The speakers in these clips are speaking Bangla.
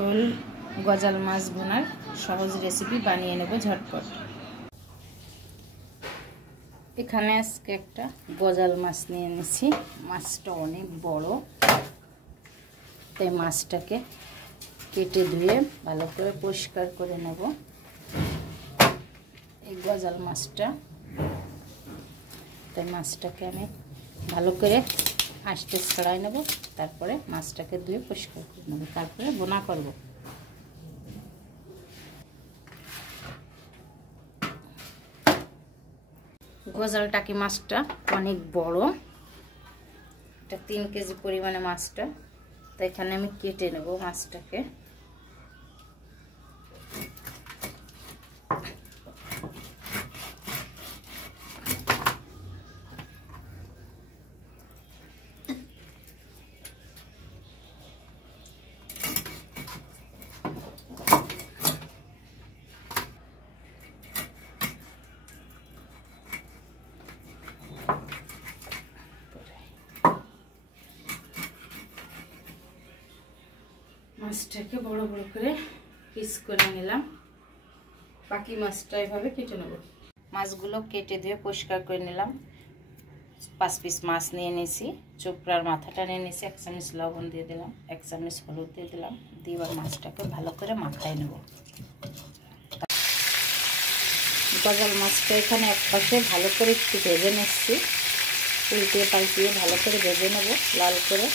শোল গজাল মাছ ভুনার সহজ রেসিপি বানিয়ে নেব ঝটপট। এখানে আজকে একটা গজাল মাছ নিয়ে নিয়েছি। মাছটা অনেক বড়, তাই মাছটাকে কেটে ধুয়ে ভালো করে পরিষ্কার করে নেব। এই গজাল মাছটা, তাই মাছটাকে আমি ভালো করে আঁশটা ছড়াই নেব, তারপরে মাছটাকে ধুয়ে পরিষ্কার করে নেব, তারপরে বোনা করব। গজাল টাকি মাছটা অনেক বড়, এটা 3 কেজি পরিমাণে মাছটা। তো এখানে আমি কেটে নেব মাছটাকে। মাছটাকে বড় বড় করে পিস করে নিলাম। বাকি মাছটা এভাবে কেটে নেব। মাছগুলো কেটে দিয়ে পরিষ্কার করে নিলাম। 5 পিস মাছ নিয়ে নিয়েছি। চোপড়ার মাথাটা নিয়ে নিয়েছি। 1 চামচ লবণ দিয়ে দিলাম, 1 চামচ হলুদ দিয়ে দিলাম। দিয়ে এবার মাছটাকে ভালো করে মাখাই নেব। গজাল মাছটা এখানে এক পাশে ভালো করে একটু ভেজে নিচ্ছি। উল্টিয়ে পাল্টিয়ে ভালো করে ভেজে নেব লাল করে।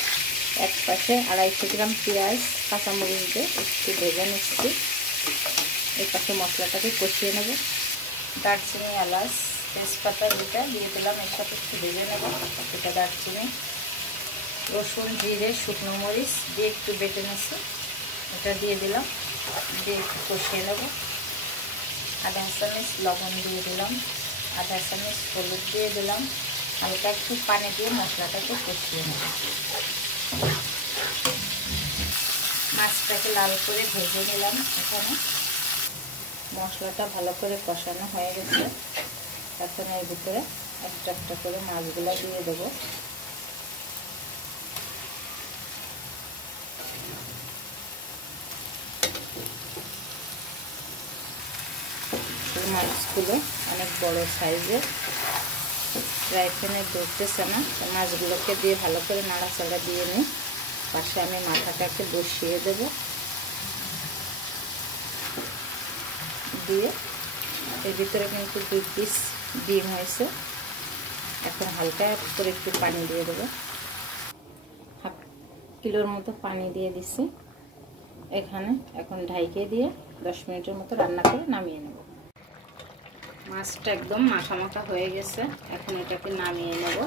এক পাশে 250 গ্রাম পেঁয়াজ কাঁচামরিচ দিয়ে একটু ভেজে নিচ্ছি। এই পাশে মশলাটাকে কষিয়ে নেব। দারচিনি, এলাচ, তেজপাতা দুটা দিয়ে দিলাম, এর সাথে একটু ভেজে নেব। এটা দারচিনি, রসুন, জিরে, শুকনো মরিচ দিয়ে একটু বেটে নিচ্ছি, এটা দিয়ে দিলাম। দিয়ে একটু কষিয়ে নেব। 1/2 চামচ লবণ দিয়ে দিলাম, 1/2 চামচ হলুদ দিয়ে দিলাম। হালকা একটু পানি দিয়ে মশলাটাকে কষিয়ে নেব। মাছটাকে লাল করে ভেজে নিলাম। এখানে মশলাটা ভালো করে কষানো হয়ে গেছে। এখন এর ভিতরে একটা একটা করে মাছগুলো দিয়ে দেবো। মাছগুলো অনেক বড় সাইজের, প্রায় এখানে ধরতেছে না। মাছগুলোকে দিয়ে ভালো করে নাড়াচাড়া দিয়ে নিই। পাশে আমি মাথাটাকে বসিয়ে দেব। দিয়ে এর ভিতরে কিন্তু 2 পিস ডিম হয়েছে। এখন হালকা করে একটু পানি দিয়ে দেবো। 1/2 কিলোর মতো পানি দিয়ে দিছি এখানে। এখন ঢাইকে দিয়ে 10 মিনিটের মতো রান্না করে নামিয়ে নেব। মাছটা একদম মাখা মাখা হয়ে গেছে। এখন এটাকে নামিয়ে নেব।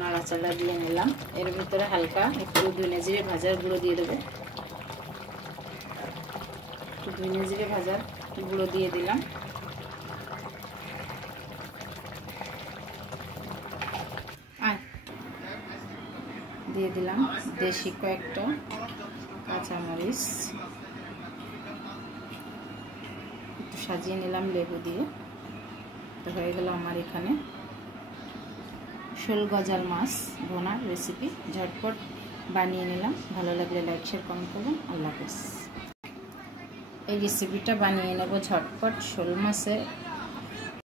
নাড়াচাড়া দিয়ে নিলাম। এর ভিতরে হালকা একটু ধনে জিরে ভাজার গুঁড়ো দিয়ে দেবো। একটু ধনে জিরে ভাজার গুঁড়ো দিয়ে দিলাম। দিয়ে দিলাম দেশি কয়েকটা কাঁচামরিচ, একটু সাজিয়ে নিলাম লেবু দিয়ে। তো হয়ে গেল আমার এখানে শোল গজাল মাছ ভোনার রেসিপি। ঝটপট বানিয়ে নিলাম। ভালো লাগলে লাইক, শেয়ার, কমেন্ট করবেন। আল্লাহ হাফেজ। এই রেসিপিটা বানিয়ে নেব ঝটপট। শোল মাছের